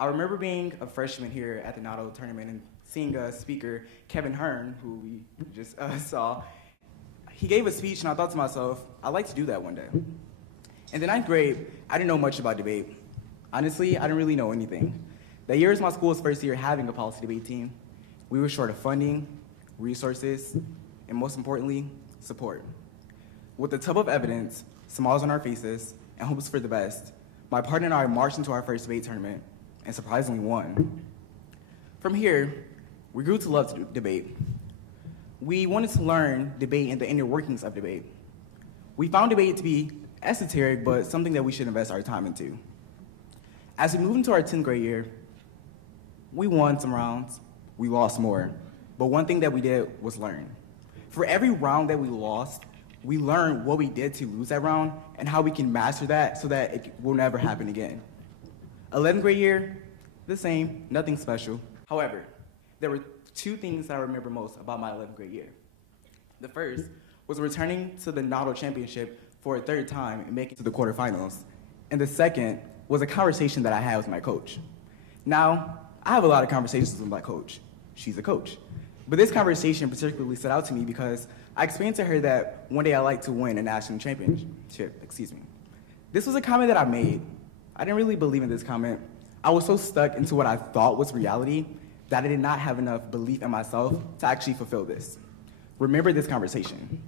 I remember being a freshman here at the NAUDL tournament and seeing a speaker, Kevin Hearn, who we just saw. He gave a speech, and I thought to myself, I'd like to do that one day. In the 9th grade, I didn't know much about debate. Honestly, I didn't really know anything. That year is my school's first year having a policy debate team. We were short of funding, resources, and most importantly, support. With a tub of evidence, smiles on our faces, and hopes for the best, my partner and I marched into our first debate tournament, and surprisingly won. From here, we grew to love debate. We wanted to learn debate and the inner workings of debate. We found debate to be esoteric, but something that we should invest our time into. As we moved into our 10th grade year, we won some rounds, we lost more, but one thing that we did was learn. For every round that we lost, we learned what we did to lose that round and how we can master that so that it will never happen again. 11th grade year, the same, nothing special. However, there were two things that I remember most about my 11th grade year. The first was returning to the NAUDL championship for a third time and making it to the quarterfinals. And the second was a conversation that I had with my coach. Now, I have a lot of conversations with my coach. She's a coach. But this conversation particularly stood out to me because I explained to her that one day I'd like to win a national championship. This was a comment that I made. I didn't really believe in this comment. I was so stuck into what I thought was reality that I did not have enough belief in myself to actually fulfill this. Remember this conversation.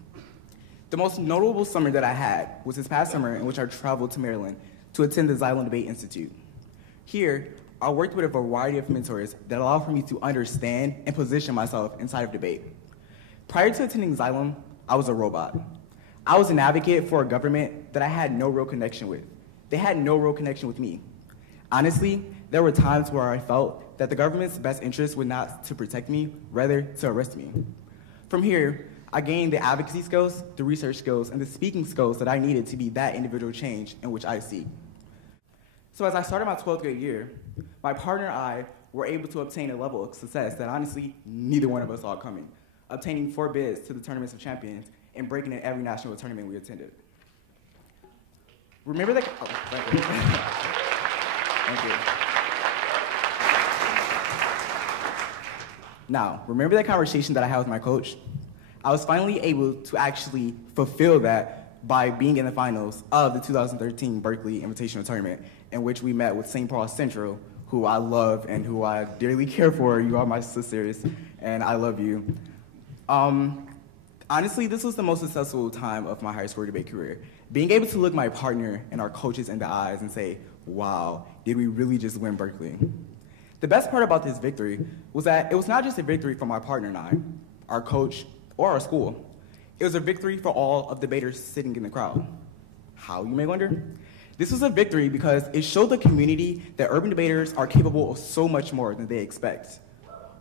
The most notable summer that I had was this past summer in which I traveled to Maryland to attend the NAUDL Debate Institute. Here, I worked with a variety of mentors that allowed for me to understand and position myself inside of debate. Prior to attending Xylem, I was a robot. I was an advocate for a government that I had no real connection with. They had no real connection with me. Honestly, there were times where I felt that the government's best interest was not to protect me, rather to arrest me. From here, I gained the advocacy skills, the research skills, and the speaking skills that I needed to be that individual change in which I seek. So as I started my 12th grade year, my partner and I were able to obtain a level of success that honestly neither one of us saw coming, obtaining 4 bids to the Tournaments of Champions and breaking in every national tournament we attended. Remember that? Oh, thank you. Thank you. Now, remember that conversation that I had with my coach? I was finally able to actually fulfill that by being in the finals of the 2013 Berkeley Invitational Tournament, in which we met with St. Paul Central, who I love and who I dearly care for. You are my sisters, and I love you. Honestly, this was the most successful time of my high school debate career. Being able to look my partner and our coaches in the eyes and say, wow, did we really just win Berkeley? The best part about this victory was that it was not just a victory for my partner and I, our coach, or our school. It was a victory for all of the debaters sitting in the crowd. How, you may wonder? This was a victory because it showed the community that urban debaters are capable of so much more than they expect.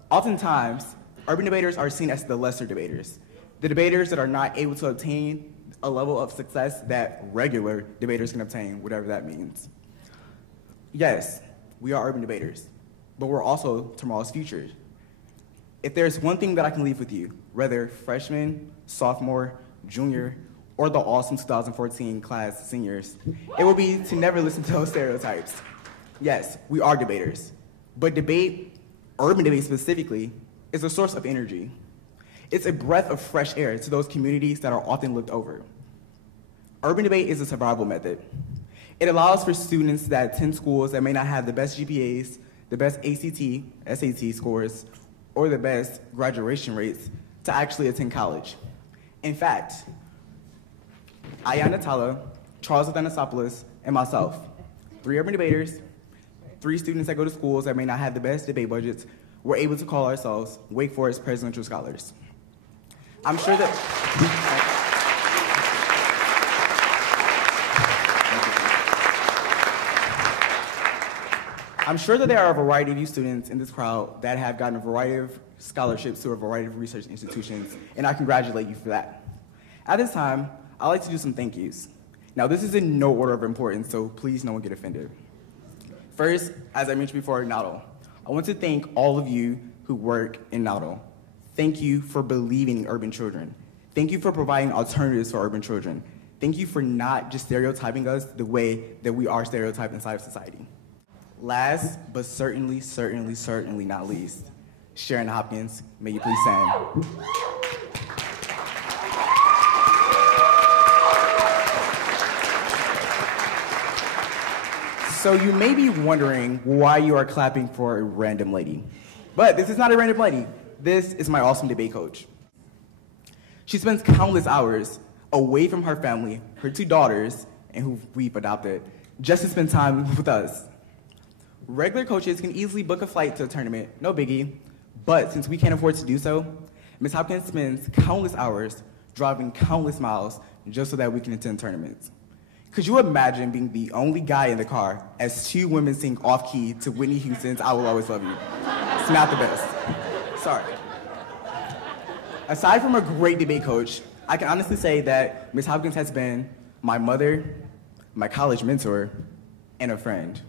Oftentimes, urban debaters are seen as the lesser debaters, the debaters that are not able to obtain a level of success that regular debaters can obtain, whatever that means. Yes, we are urban debaters, but we're also tomorrow's future. If there's one thing that I can leave with you, whether freshman, sophomore, junior, or the awesome 2014 class seniors, it will be to never listen to those stereotypes. Yes, we are debaters, but debate, urban debate specifically, is a source of energy. It's a breath of fresh air to those communities that are often looked over. Urban debate is a survival method. It allows for students that attend schools that may not have the best GPAs, the best ACT, SAT scores, or the best graduation rates to actually attend college. In fact, Ayana Tala, Charles Athanasopoulos, and myself, 3 urban debaters, 3 students that go to schools that may not have the best debate budgets, were able to call ourselves Wake Forest Presidential Scholars. I'm sure that there are a variety of you students in this crowd that have gotten a variety of scholarships to a variety of research institutions, and I congratulate you for that. At this time, I'd like to do some thank yous. Now, this is in no order of importance, so please no one get offended. First, as I mentioned before, NAUDL. I want to thank all of you who work in NAUDL. Thank you for believing in urban children. Thank you for providing alternatives for urban children. Thank you for not just stereotyping us the way that we are stereotyped inside of society. Last, but certainly not least, Sharon Hopkins, may you please stand. So you may be wondering why you are clapping for a random lady. But this is not a random lady. This is my awesome debate coach. She spends countless hours away from her family, her 2 daughters, and who we've adopted, just to spend time with us. Regular coaches can easily book a flight to a tournament, no biggie, but since we can't afford to do so, Ms. Hopkins spends countless hours driving countless miles just so that we can attend tournaments. Could you imagine being the only guy in the car as 2 women sing off-key to Whitney Houston's I Will Always Love You? It's not the best. Sorry. Aside from a great debate coach, I can honestly say that Ms. Hopkins has been my mother, my college mentor, and a friend.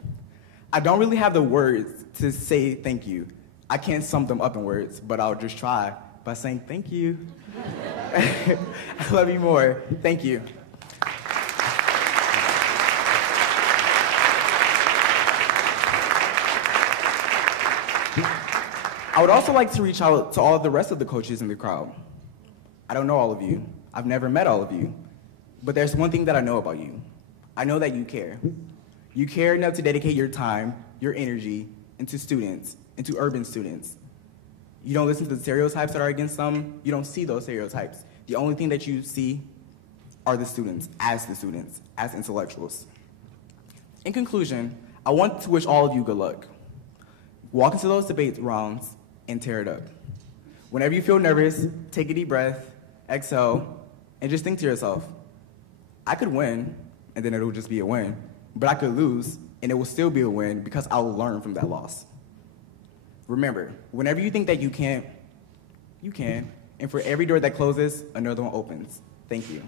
I don't really have the words to say thank you. I can't sum them up in words, but I'll just try by saying thank you. I love you more. Thank you. I would also like to reach out to all of the rest of the coaches in the crowd. I don't know all of you. I've never met all of you. But there's one thing that I know about you. I know that you care. You care enough to dedicate your time, your energy, into students, into urban students. You don't listen to the stereotypes that are against them. You don't see those stereotypes. The only thing that you see are the students, as intellectuals. In conclusion, I want to wish all of you good luck. Walk into those debate rounds and tear it up. Whenever you feel nervous, take a deep breath, exhale, and just think to yourself, I could win, and then it'll just be a win. But I could lose, and it will still be a win because I'll learn from that loss. Remember, whenever you think that you can't, you can. And for every door that closes, another one opens. Thank you.